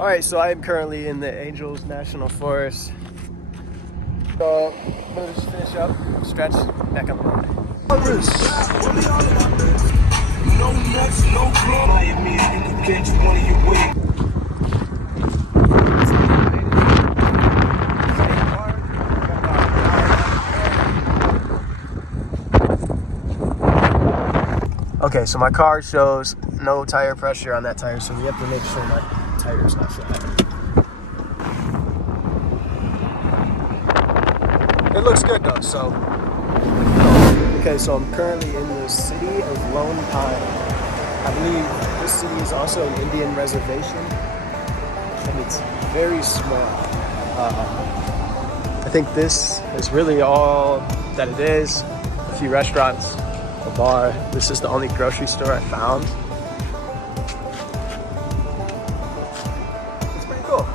All right, so I am currently in the Angels National Forest. So I'm gonna just finish up, stretch, back on the road. No nuts, no club. I admit you can catch one of your wings. Okay, so my car shows no tire pressure on that tire, so we have to make sure my tire's not flat. It looks good though, so. Okay, so I'm currently in the city of Lone Pine. I believe this city is also an Indian reservation, and it's very small. I think this is really all that it is. A few restaurants, a bar. This is the only grocery store I found. It's pretty cool.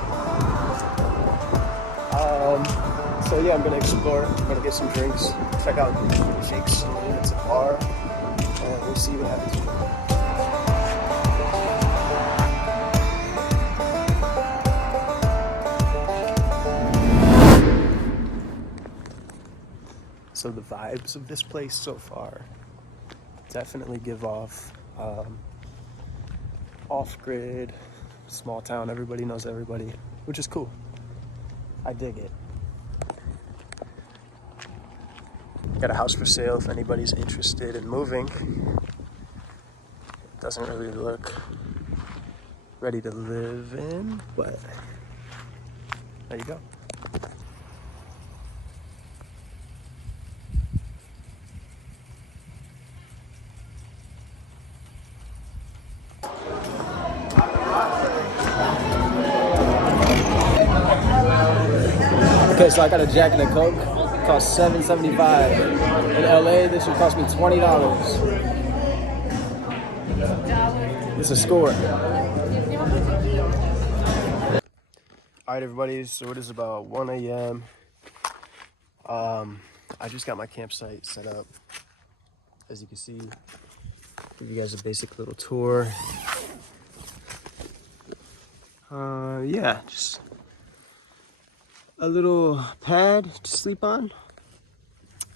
So yeah, I'm gonna explore. I'm gonna get some drinks, check out Jake's Saloon. It's a bar, and we'll see what happens. So the vibes of this place so far definitely give off off-grid, small town, everybody knows everybody, which is cool. I dig it. Got a house for sale if anybody's interested in moving. It doesn't really look ready to live in, but there you go. Okay, so I got a Jack and a Coke. It costs $7.75. In LA, this would cost me $20. It's a score. All right, everybody. So it is about 1 a.m. I just got my campsite set up. As you can see, give you guys a basic little tour. Yeah, just a little pad to sleep on. I'm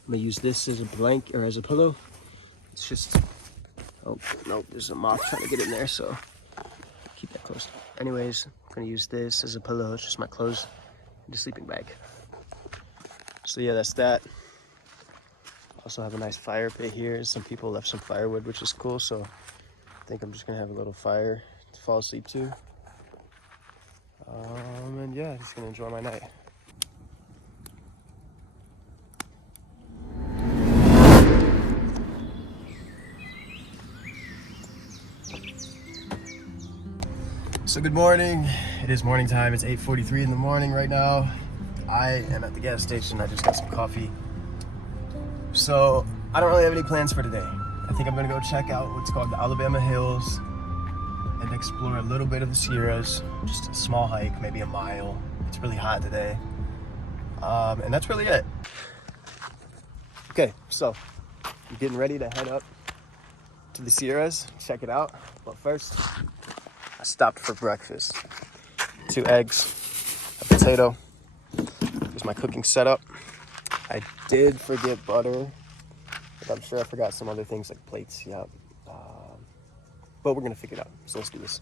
gonna use this as a blanket or as a pillow. It's just, oh no, there's a moth trying to get in there, so keep that close. Anyways, I'm gonna use this as a pillow. It's just my clothes and a sleeping bag. So yeah, that's that. Also have a nice fire pit here. Some people left some firewood, which is cool. So I think I'm just gonna have a little fire to fall asleep to. And yeah, just gonna enjoy my night. So good morning. It is morning time. It's 8:43 in the morning right now. I am at the gas station. I just got some coffee. So I don't really have any plans for today. I think I'm gonna go check out what's called the Alabama Hills and explore a little bit of the Sierras. Just a small hike, maybe a mile. It's really hot today. And that's really it. Okay, so I'm getting ready to head up to the Sierras, check it out. But first, I stopped for breakfast. 2 eggs, a potato. Here's my cooking setup. I did forget butter, but I'm sure I forgot some other things like plates, yeah. But we're gonna figure it out, so let's do this.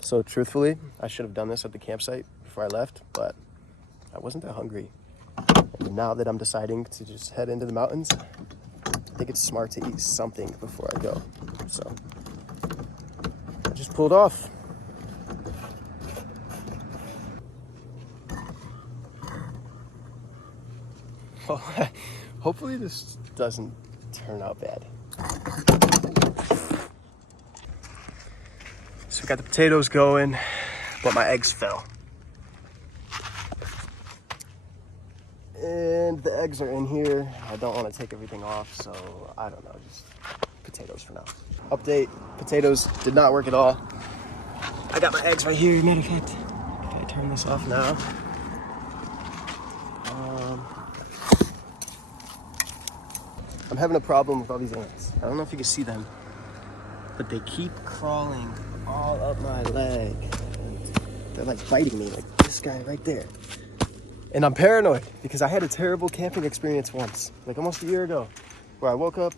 So truthfully, I should have done this at the campsite before I left, but I wasn't that hungry. And now that I'm deciding to just head into the mountains, I think it's smart to eat something before I go. So I just pulled off. Well, hopefully this doesn't turn out bad. So we got the potatoes going, but my eggs fell. And the eggs are in here. I don't want to take everything off, so I don't know, just potatoes for now. Update, potatoes did not work at all. I got my eggs right here, matter of fact. Can I turn this off now? I'm having a problem with all these ants. I don't know if you can see them, but they keep crawling all up my leg. They're like biting me, like this guy right there. And I'm paranoid because I had a terrible camping experience once, like almost a year ago, where I woke up,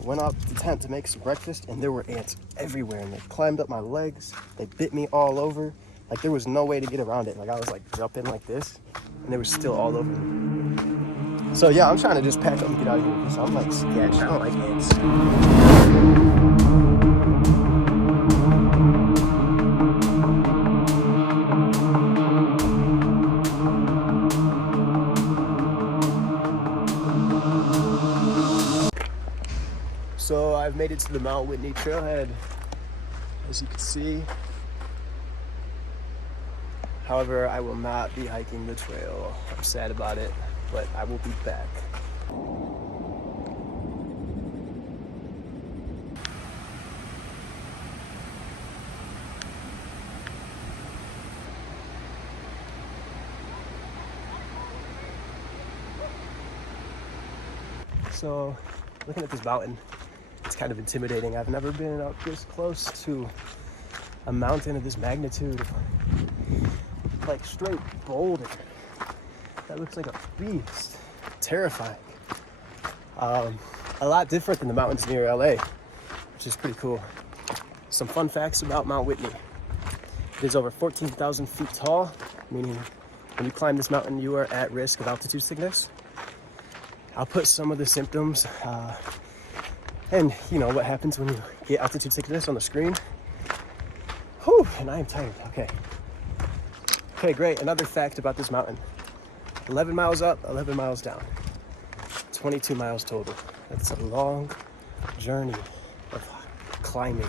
went out the tent to make some breakfast, and there were ants everywhere, and they climbed up my legs. They bit me all over. Like there was no way to get around it. Like I was like jumping like this, and they were still all over me. So yeah, I'm trying to just pack up and get out of here because I'm like sketch. I don't like ants. So I've made it to the Mount Whitney trailhead, as you can see. However, I will not be hiking the trail. I'm sad about it, but I will be back. So, looking at this mountain, it's kind of intimidating. I've never been up this close to a mountain of this magnitude. Like straight boulder. That looks like a beast. Terrifying. A lot different than the mountains near LA, which is pretty cool. Some fun facts about Mount Whitney. It is over 14,000 feet tall, meaning when you climb this mountain, you are at risk of altitude sickness. I'll put some of the symptoms and you know what happens when you get altitude sickness on the screen. Whew, and I am tired. Okay, great. Another fact about this mountain. 11 miles up, 11 miles down. 22 miles total. That's a long journey of climbing.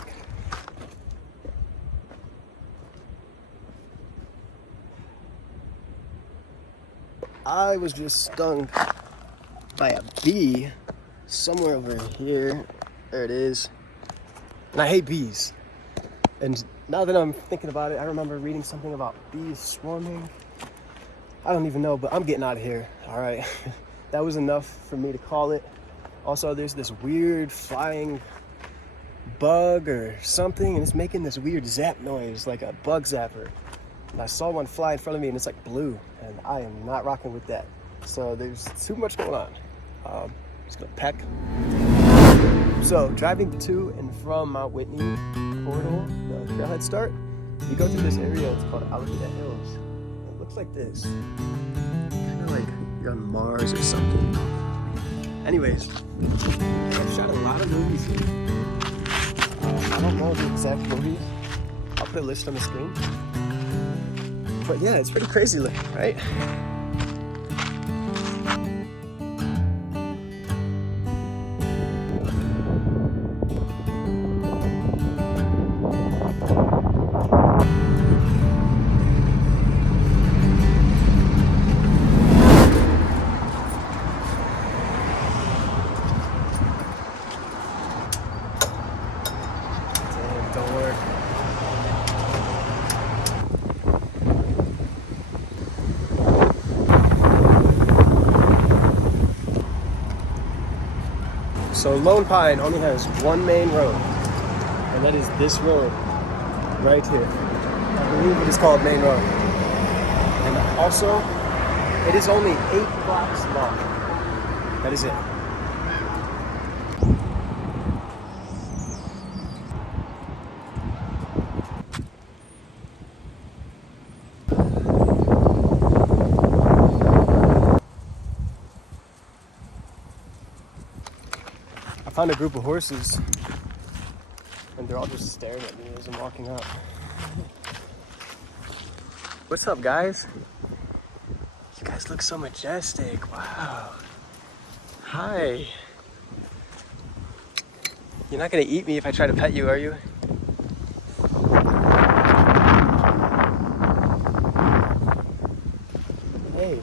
I was just stung by a bee somewhere over here. There it is. And I hate bees. And now that I'm thinking about it, I remember reading something about bees swarming. I don't even know, but I'm getting out of here. All right. That was enough for me to call it. Also, there's this weird flying bug or something, and it's making this weird zap noise, like a bug zapper. And I saw one fly in front of me, and it's like blue, and I am not rocking with that. So there's too much going on. Just gonna pack. So driving to and from Mount Whitney portal, the trailhead start, you go through this area. It's called Alameda Hills. It looks like this, kind of like you're on Mars or something. Anyways, I've shot a lot of movies here. I don't know the exact movies. I'll put a list on the screen. But yeah, it's pretty crazy looking, right? Don't work. So Lone Pine only has one main road, and that is this road right here. I believe it is called Main Road. And also, it is only 8 blocks long. That is it. I found a group of horses, and they're all just staring at me as I'm walking up. What's up, guys? You guys look so majestic. Wow. Hi. You're not gonna eat me if I try to pet you, are you? Hey.